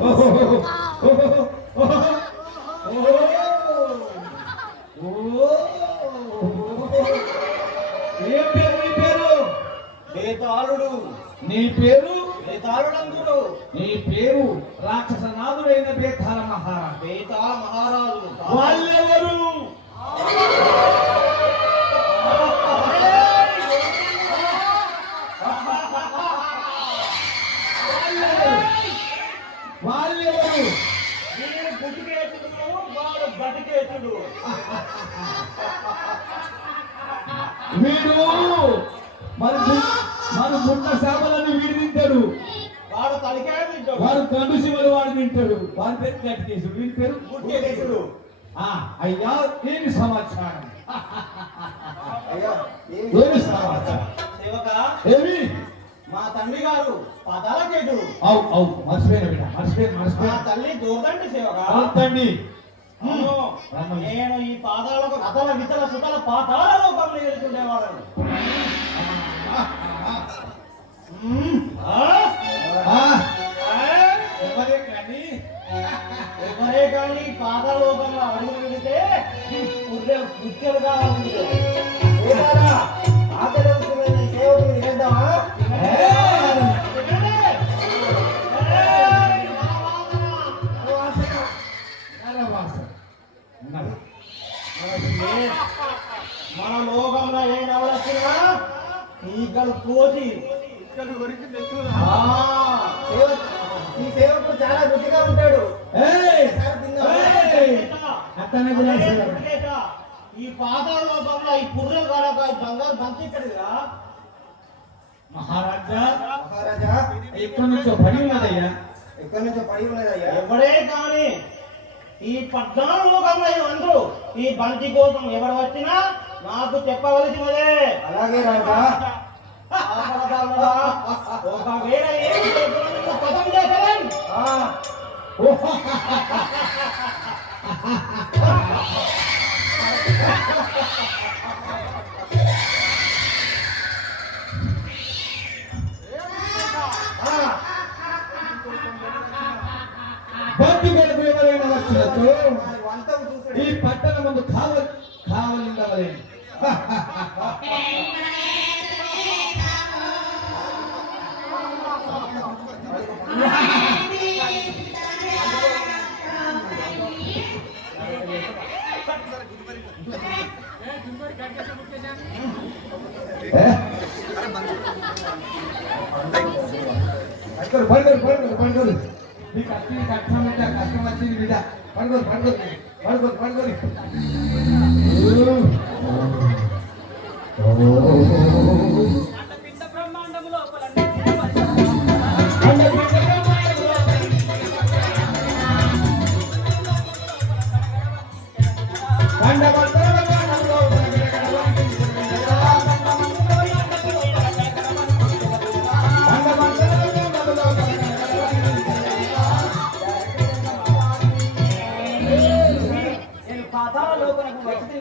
ఏం పేరు నీ పేరు? బేతాళుడు. నీ పేరు? బేతాళుడందుడు. నీ పేరు రాక్షసనాథుడైన బేతాళ మహారాజు. బేతాళ మహారాజు. వాళ్ళెవరు? వాళ్ళెవరు? వీడు పుట్టికేతుడు, వాడు బతికేతుడు. వీడు మన పుట్ట శాపలను వీడు తింటాడు. వాడు తలికాయ తింటాడు. వాడు కండు శివలు వాడు తింటాడు. వాడి పేరు గట్టికేసుడు, వీడి పేరు పుట్టికేతుడు. అయ్యా ఏమి సమాచారం? అయ్యా ఏమి సమాచారం? సేవక, ఏమి? మా తండ్రి గారు పాతాళకేతుడు. అవు మర్చిపోయిన బిడ్డ, మా తల్లి దూరదండి సేవక. తండ్రి నేను ఈ పాదాలకు రథల వితల సుతల పాతాల లోకంలో వెళ్తుండేవాడను. ఎవరే కానీ పాదాల లోకంలో అడుగు వెళితే గుర్తెలు కావాలి. సేవకులు చేద్దామా? మన లోకంలో ఏ నవలొచ్చినా ఈగలు కోసి ఈ సేవకుడు చాలా రుచిగా ఉంటాడు. ఈ పాతాల లోకంలో ఈ పుర్రెలు కాడక బంగారు బంతిక్కడిగా. మహారాజా మహారాజా, ఎక్కడి నుంచో పడి ఉన్నదయ్యా. ఎక్కడి నుంచో పడి ఉన్నదయ్యా. ఎవడే కానీ ఈ 14 లోకంలో అందరూ ఈ బంతి కోసం ఎవరు వచ్చినా నాకు చెప్పవలసినదే. అలాగే రాజా. ఒకవేళ ఏం పదం చేశాను. బంతి కొడుకు ఎవరైనా వచ్చినట్టు ఈ పట్టణ ముందు కావలిండవలేదు. పడుకోరు నీకు అచ్చింది కష్టం అంటే కష్టం వచ్చింది బిడ్డ. పడుకోరు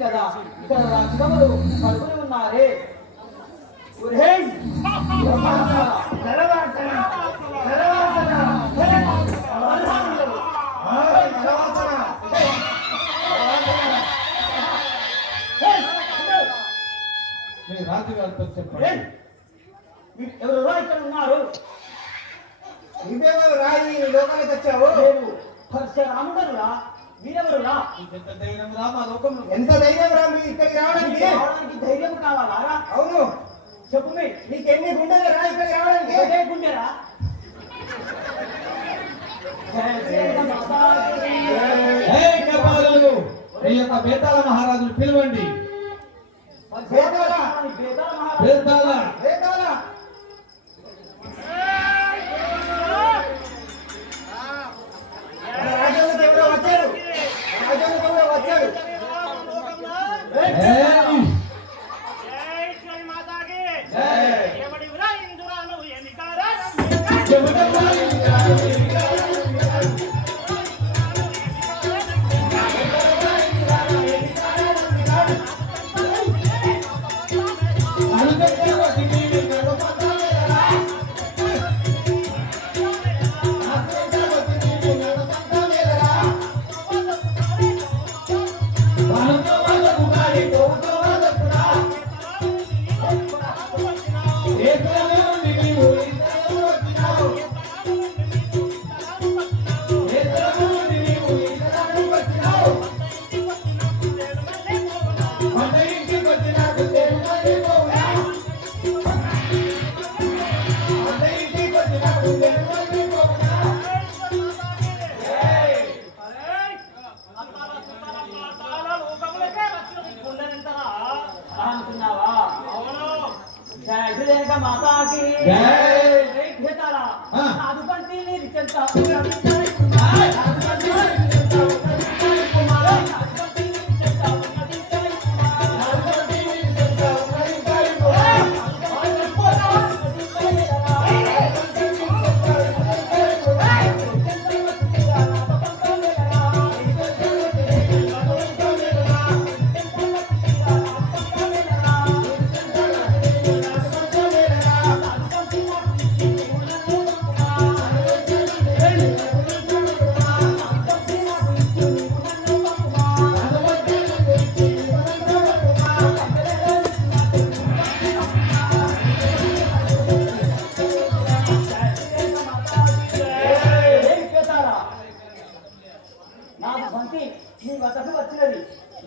కదా ఇక్కడ రాక్షసులు పడుకుని ఉన్నారే. రాత్రి గారితో చెప్పండి ఎవరు ఇక్కడ ఉన్నారు. నువ్వెవరు రాయి లోకానికి వచ్చావు? పరశురాముడురా. మీరెవరురా? ఎంత ధైర్యం రా మా లోకంలో. ఎంత ధైర్యం రా మీరు ఇక్కడికి రావడానికి? ధైర్యం కావాలా? అవును చెప్పు. నీకెన్ని గుండెలు రా ఇక్కడికి రావడానికి? ఒకే గుండెరా? ఈ యొక్క బేతాళ మహారాజును పిలవండి.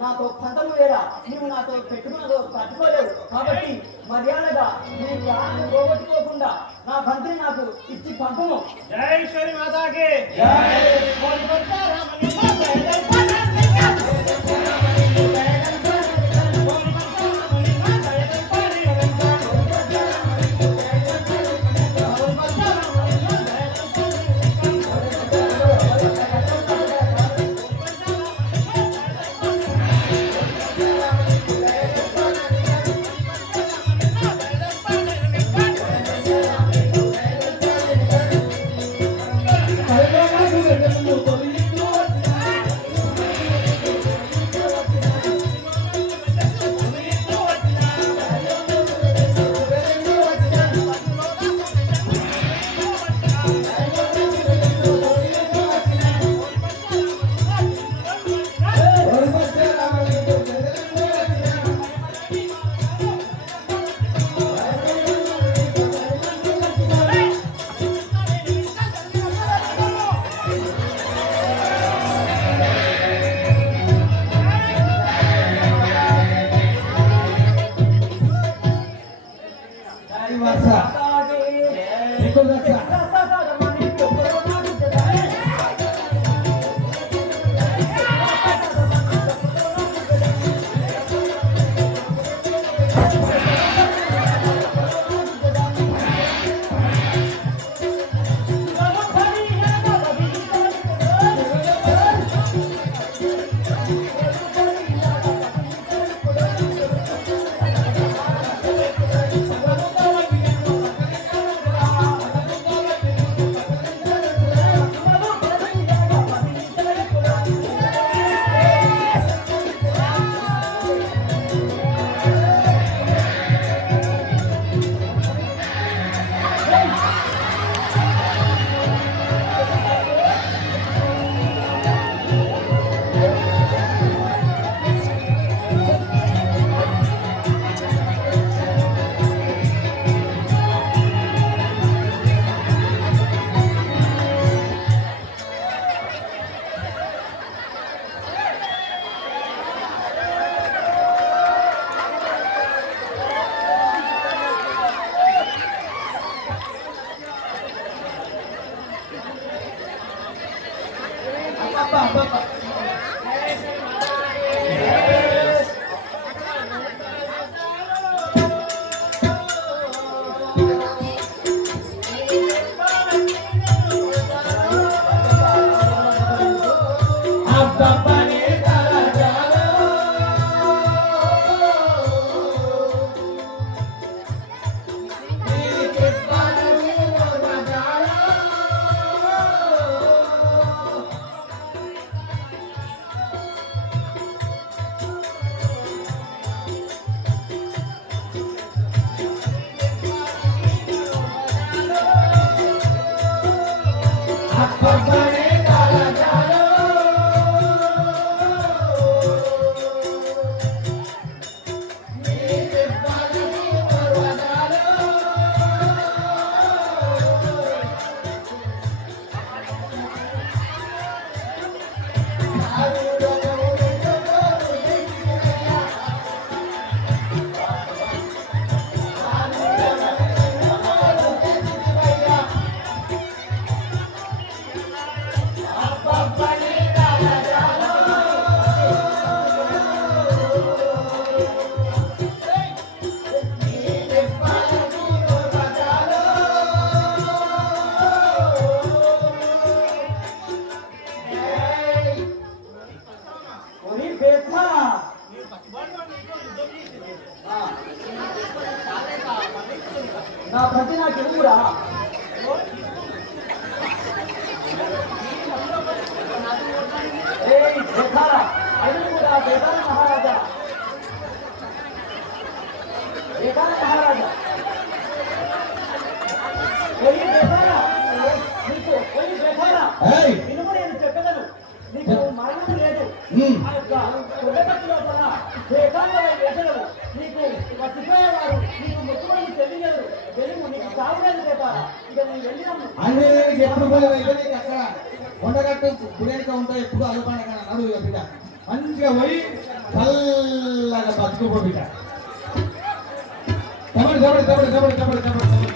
నాతో పంతము వేరా నీవు నాతో పెట్టుకున్నదో తట్టుకోలేవు కాబట్టి మర్యాదగా నీ ప్రాణాన్ని పోగొట్టుకోకుండా నా బంతిని నాకు ఇచ్చి పంపము. జై శ్రీ మాతాకి ఆ యొక్క కొండగట్టు లోపల ఏకాంతమైన వేసలు నీకు మర్చిపోయేవారు నీకు మొక్కుబడి చెల్లించరు తెలుగు నీకు సాగులేదు చెప్పారా ఇక నేను వెళ్ళినాము ఆంజనేయునికి ఎప్పుడు పోలేదైతే నీకు అక్కడ కొండగట్టు గుడెనక ఉంటా ఎప్పుడు అల్లుపండ నడు ఇక బిడ్డ మంచిగా పోయి చల్లగా బతుకుపో బిడ్డ తమడి తమడి తమడి తమడి తమడి తమడి